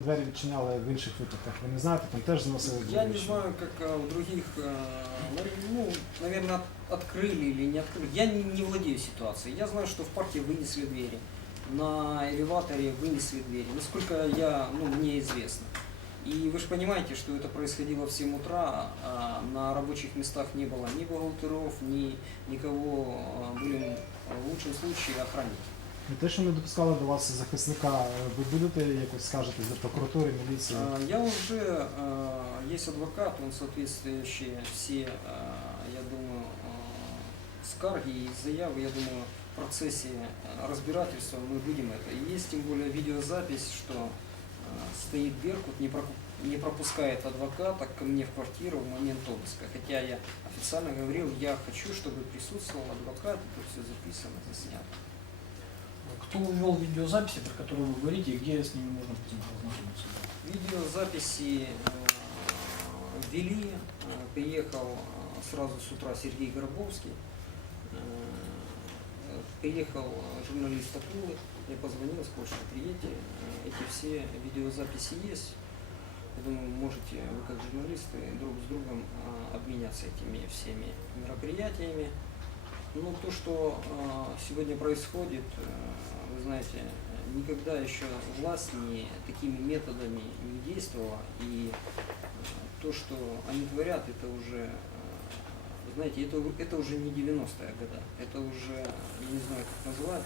Двері відчиняли в інших випадках. Ви не знаєте, там теж заносили Я двері. не знаю, как а, у других, а, ну, наверное, открыли или не открыли. Я не, не владею ситуацией. Я знаю, что в парке вынесли двери. На элеваторе вынесли двери. Насколько я, ну, мне известно. И вы же понимаете, что это происходило в 7 утра, а на рабочих местах не было ни бухгалтеров, ни никого, а, были а, в лучшем случае охранники. Не те, що не допускали до вас захисника, е, ви будете якось скажете до прокуратури, міліції? А, Я уже, а, есть адвокат, он соответствующие все, а, я думаю, а, скарги и заявы, я думаю, в процессе а, разбирательства мы будем это. И есть тем более видеозапись, что а, стоит Беркут, не, пропу- не пропускает адвоката ко мне в квартиру в момент обыска. Хотя я официально говорил, я хочу, чтобы присутствовал адвокат, это все записано, заснято. Кто ввел видеозаписи, про которые вы говорите, и где с ними можно познакомиться? Видеозаписи э, ввели, э, приехал э, сразу с утра Сергей Горбовский, приехал журналист Акулы, я позвонил, сказал, что приедете, эти все видеозаписи есть. Я думаю, можете вы как журналисты друг с другом обменяться этими всеми мероприятиями. Ну, то, что э, сегодня происходит, э, вы знаете, никогда еще власть не такими методами не действовала. И э, то, что они творят, это уже, э, вы знаете, это, это уже не 90-е года. Это уже, я не знаю, как назвать.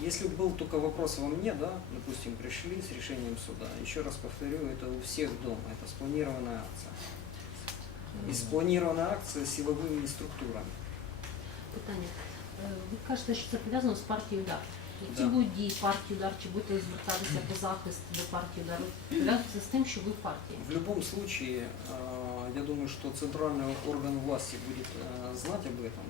Если был только вопрос во мне, да, допустим, пришли с решением суда, еще раз повторю, это у всех дома, это спланированная акция. И спланированная акция силовыми структурами Питання. Е, Ви кажете, що це пов'язано з партією удар. Які Да. будуть дії партії удар, чи будете звертатися по захист до партії удар? Пов'язується з тим, що ви в партії. В любом случае, э, я думаю, что центральный орган власти будет э, знать об этом.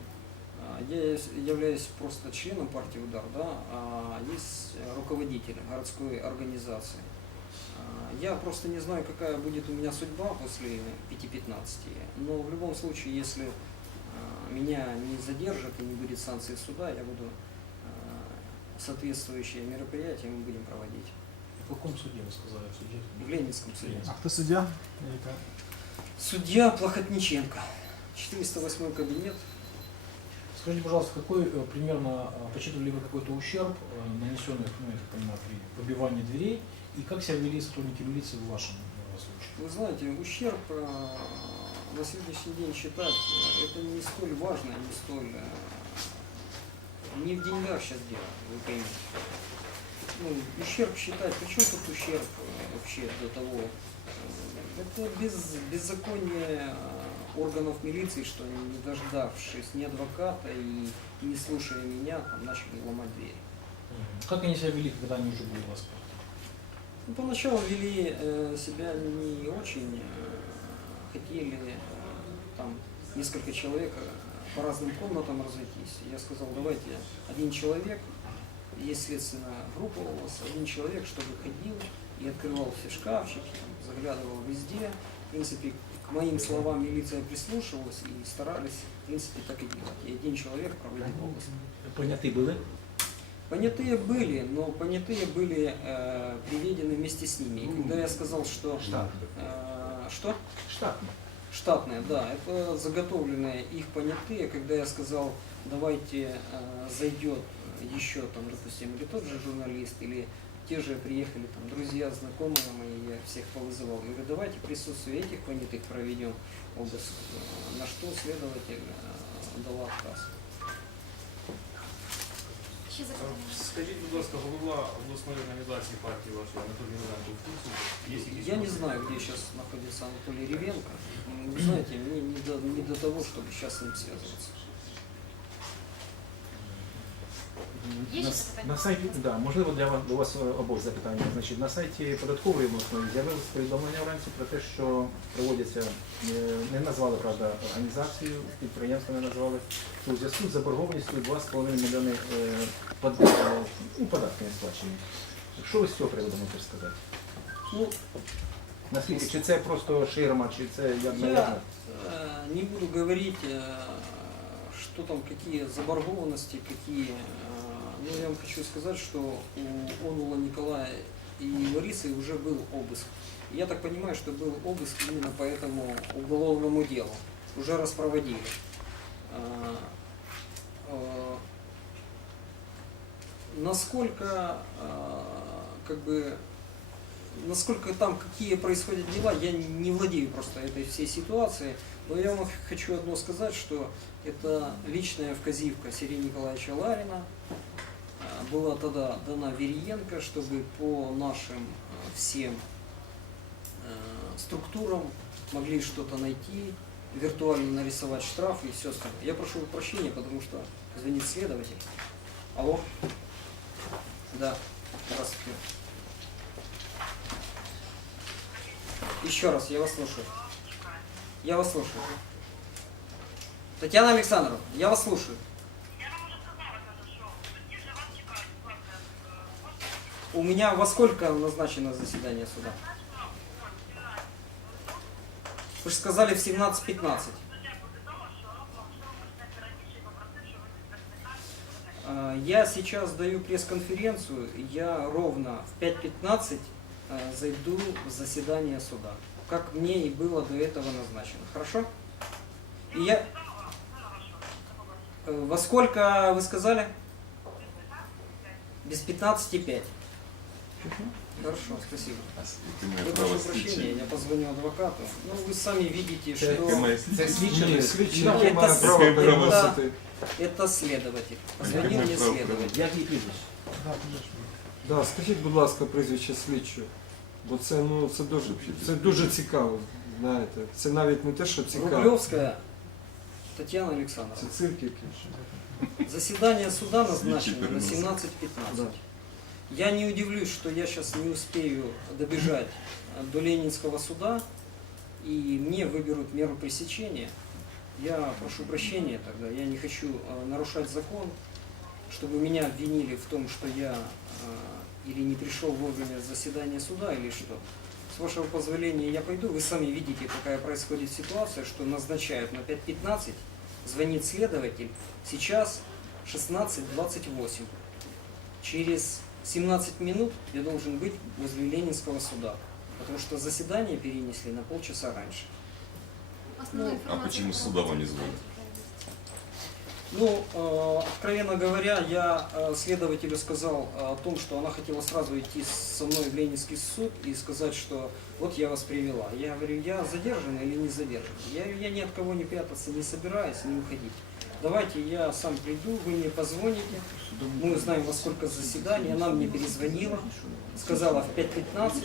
А, Я яс- являюсь просто членом партии «Удар», да, а есть э, руководитель городской организации. А, Я просто не знаю, какая будет у меня судьба после 5-15, но в любом случае, если а, меня не задержат и не будет санкций суда, я буду а, соответствующие мероприятия мы будем проводить В каком суде вы сказали? В суде? в Ленинском суде. А хто суддя? Яка? Судья Плохотниченко, 408 кабинет. Скажите, пожалуйста, какой э, примерно, э, посчитывали ли вы какой-то ущерб, э, нанесенный, ну, я так понимаю, при побивании дверей, и как себя вели сотрудники милиции в вашем э, случае? Вы знаете, ущерб э, на сегодняшний день считать, э, это не столь важно, не столь... э, Не в деньгах сейчас дело, вы поймете. Ну, ущерб считать, при чем тут ущерб э, вообще до того? Это без, беззаконие органов милиции, что не дождавшись ни адвоката и не слушая меня, там, начали ломать дверь. Как они себя вели, когда они уже были у вас в квартире? Ну, поначалу вели э, себя не очень, э, хотели э, там несколько человек э, по разным комнатам разойтись. Я сказал, давайте один человек, есть следственная группа у вас, один человек, чтобы ходил и открывал все шкафчики, там, заглядывал везде. В принципе, к моим словам милиция прислушивалась и старались, в принципе, так и делать. И один человек проводил обыск. Поняты были? Понятые были, но понятые были э, приведены вместе с ними. И когда я сказал, что... Э, что? Штатные. Штатные, да. Это заготовленные их понятые. Когда я сказал, давайте э, зайдет еще там, допустим, или тот же журналист, или те же приехали там друзья, знакомые мои, я всех повызывал. Я говорю, давайте в присутствии этих понятых проведем обыск. Э, На что следователь э, дала отказ. Ще запитання. Скажіть, будь ласка, голова обласної організації партії вашої Анатолій Іваненко в курсі? Є якісь Я не знаю, где сейчас находится Анатолий Ревенко. М, Вы знаете, мне не до, не до того, чтобы сейчас с ним связываться. Є На, ще запитання? на сайті, да, можливо, для вас, до вас е, обох запитання. Значить, на сайті податкової обласної з'явилось повідомлення вранці про те, що проводяться, е, не назвали, правда, організацію, підприємство не назвали, у зв'язку з заборгованістю 2,5 мільйони е, под, ну, податки не сплачені. Що ви з цього приводу можете сказати? Ну, Наскільки? Чи це просто ширма, чи це як я э, не буду говорить, э, что там, какие заборгованности, какие... э, ну, я вам хочу сказать, что у Онула Николая и Ларисы уже был обыск. Я так понимаю, что был обыск именно по этому уголовному делу. Уже распроводили. А, а, Насколько, как бы, насколько там какие происходят дела, я не владею просто этой всей ситуацией. Но я вам хочу одно сказать, что это личная вказивка Сергея Николаевича Ларина а, была тогда дана Вериенко, чтобы по нашим а, всем э, структурам могли что-то найти, виртуально нарисовать штрафы и все остальное. Я прошу прощения, потому что звонит следователь. Алло? Да, здравствуйте. Еще раз, я вас слушаю. Я вас слушаю. Татьяна Александровна, я вас слушаю. У меня во сколько назначено заседание суда? Вы же сказали в 17.15. А, Я сейчас даю пресс-конференцию, я ровно в 5.15 э, зайду в заседание суда, как мне и было до этого назначено. Хорошо? И я... Э, Во сколько вы сказали? Без 15,5. Хорошо, спасибо. Я прошу прощения, я позвоню адвокату. Ну, вы сами видите, что Це слідчий Ні, лист. слідчий. Ну, Яке має це- право це- переносити? это следователь. Позвонил мне следователь. Як її прізвище? Да, конечно. Да, скажіть, будь ласка, прізвище слідчого. Бо це, ну, це, дуже, це дуже цікаво, знаєте. Це навіть не те, що цікаво. Рублевская Татьяна Александровна. Це цирк якийсь. Заседание суда назначено на Да. 17.15. Я не удивлюсь, что я сейчас не успею добежать э, до Ленинского суда, и мне выберут меру пресечения. Я прошу прощения тогда, я не хочу э, нарушать закон, чтобы меня обвинили в том, что я э, или не пришел вовремя в заседание суда, или что. С вашего позволения я пойду, вы сами видите, какая происходит ситуация, что назначают на 5.15, звонит следователь, сейчас 16.28. Через 17 минут я должен быть возле Ленинского суда, потому что заседание перенесли на полчаса раньше. Основная А почему по суда вам не звонят? Ну, э, откровенно говоря, я э, следователю сказал э, о том, что она хотела сразу идти со мной в Ленинский суд и сказать, что вот я вас привела. Я говорю, я задержан или не задержан? Я, я ни от кого не прятаться не собираюсь, не уходить. Давайте я сам приду, вы мне позвоните, мы узнаем, во сколько заседание. Она мне перезвонила, сказала в 5.15.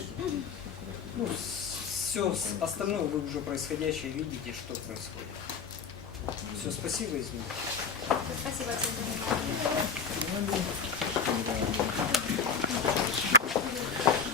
Ну, все остальное вы уже происходящее видите, что происходит. Все, спасибо, извините. Спасибо всем за внимание.